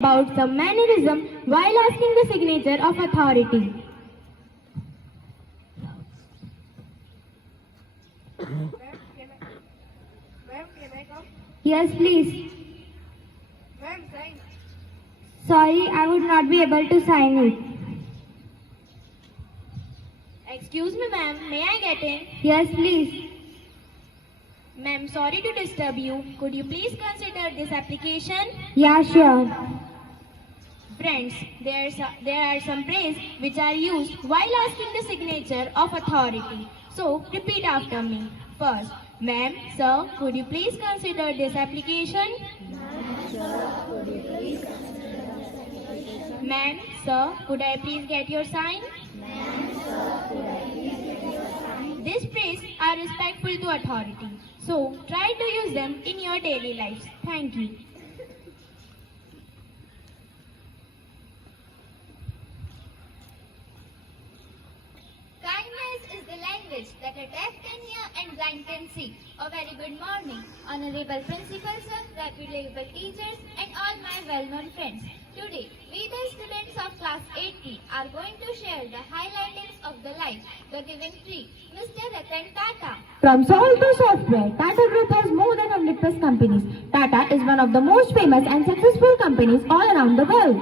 about some mannerism while asking the signature of authority. Ma'am, can I come? Yes, please. Ma'am, sign. Sorry, I would not be able to sign it. Excuse me, ma'am. May I get in? Yes, please. Ma'am, sorry to disturb you. Could you please consider this application? Yeah, sure. Friends, there are some phrases which are used while asking the signature of authority. So, repeat after me. First, ma'am, sir, could you please consider this application? Ma'am, sir, could I please get your sign? These phrases are respectful to authority. So, try to use them in your daily lives. Thank you. Kindness is the language that a deaf can hear and blind can see. A very good morning, honorable principal sir, reputable teachers and all my well-known friends. Today, we the students of class 8B are going to share the highlightings of the life, the given tree, Mr. Ratan Tata. From soil to software, Tata Group has more than 100 plus companies. Tata is one of the most famous and successful companies all around the world.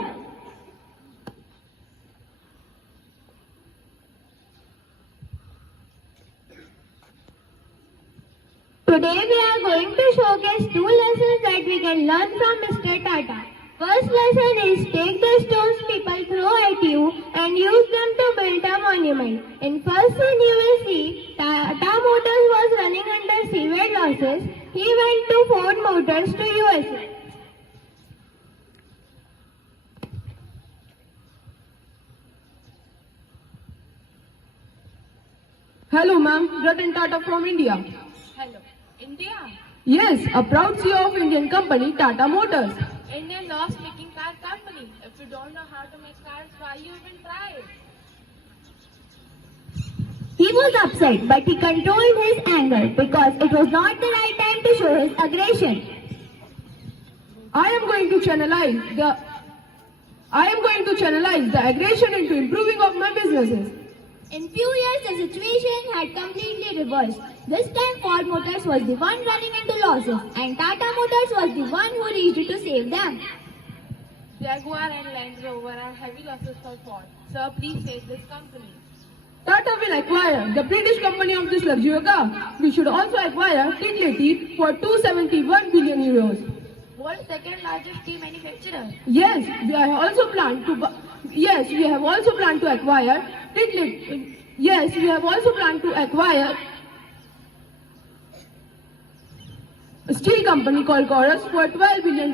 Today we are going to showcase two lessons that we can learn from Mr. Tata. First lesson is take the stones people throw at you and use them to build a monument. In first scene you will see Tata Motors was running under severe losses. He went to Ford Motors to USA. Hello ma'am, Ratan Tata from India. Hello. India. Yes, a proud CEO of Indian company Tata Motors. Indian loss-making car company. If you don't know how to make cars, why you even try it? He was upset, but he controlled his anger because it was not the right time to show his aggression. I am going to channelize the aggression into improving of my businesses. In few years, the situation had completely reversed. This time, Ford Motors was the one running into losses, and Tata Motors was the one who reached to save them. Jaguar and Land Rover are heavy losses for Ford. Sir, please save this company. Tata will acquire the British company of this luxury car. We should also acquire Tigleti for 271 billion euros. World's second largest tea manufacturer. Yes, we have also planned to acquire Tigleti. Yes, we have also planned to acquire a steel company called Chorus for $12 billion.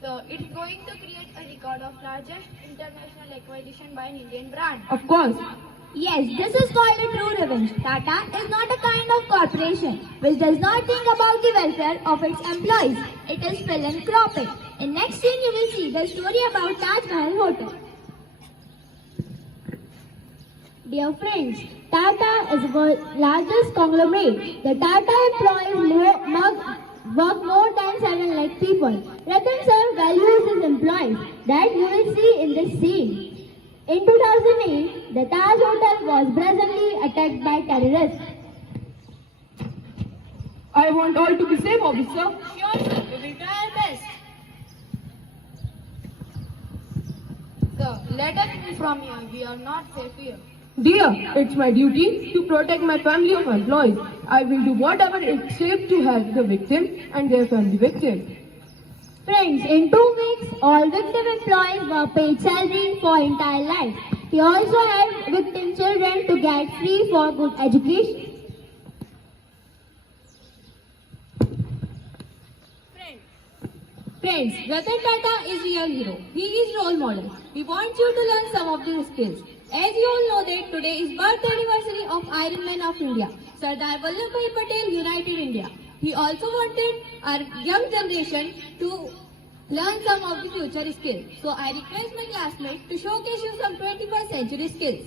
So, it's going to create a record of largest international acquisition by an Indian brand. Of course. Yes, this is called a true revenge. Tata is not a kind of corporation which does not think about the welfare of its employees. It is philanthropic. In next scene, you will see the story about Taj Mahal Hotel. Dear friends, Tata is the largest conglomerate. The Tata employees work more than 7 lakh people. Ratan sir values his employees. That you will see in this scene. In 2008, the Taj Hotel was brazenly attacked by terrorists. I want all to be safe, officer. Sure, sir. We will try our best. Sir, let us move from here. We are not safe here. Dear, it's my duty to protect my family of employees. I will do whatever it takes to help the victim and their family victim. Friends, in 2 weeks, all victim employees were paid salary for entire life. He also helped victim children to get free for good education. Friends, Ratan Tata is real hero. He is role model. We want you to learn some of these skills. As you all know that today is birth anniversary of Iron Man of India, Sardar Vallabhbhai Patel united India. He also wanted our young generation to learn some of the future skills. So I request my classmates to showcase you some 21st century skills.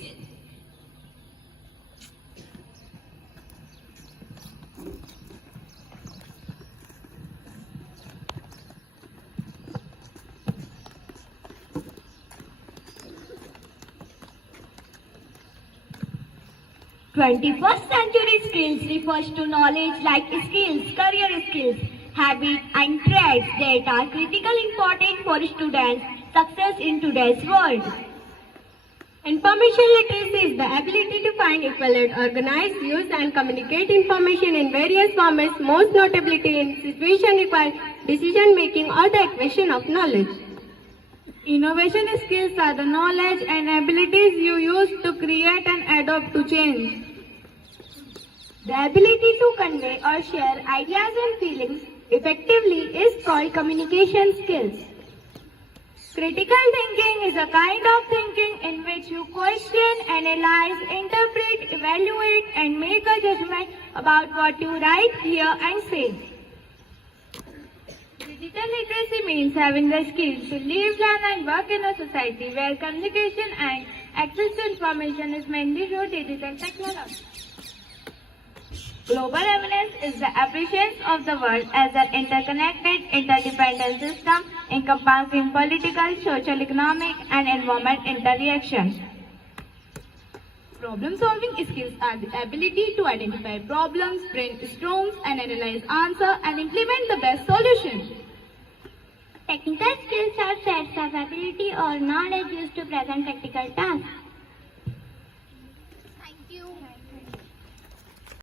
21st century skills refers to knowledge like skills, career skills, habits and traits that are critically important for students' success in today's world. Information literacy is the ability to find, evaluate, organize, use and communicate information in various formats, most notably in situation requiring decision making or the acquisition of knowledge. Innovation skills are the knowledge and abilities you use to create and adapt to change. The ability to convey or share ideas and feelings effectively is called communication skills. Critical thinking is a kind of thinking in which you question, analyze, interpret, evaluate and make a judgment about what you write, hear and say. Digital literacy means having the skills to live, learn and work in a society where communication and access to information is mainly through digital technology. Global awareness is the appreciation of the world as an interconnected, interdependent system encompassing political, social, economic and environmental interaction. Problem-solving skills are the ability to identify problems, brainstorm and analyze answers and implement the best solution. Technical skills are sets of ability or knowledge used to present technical tasks.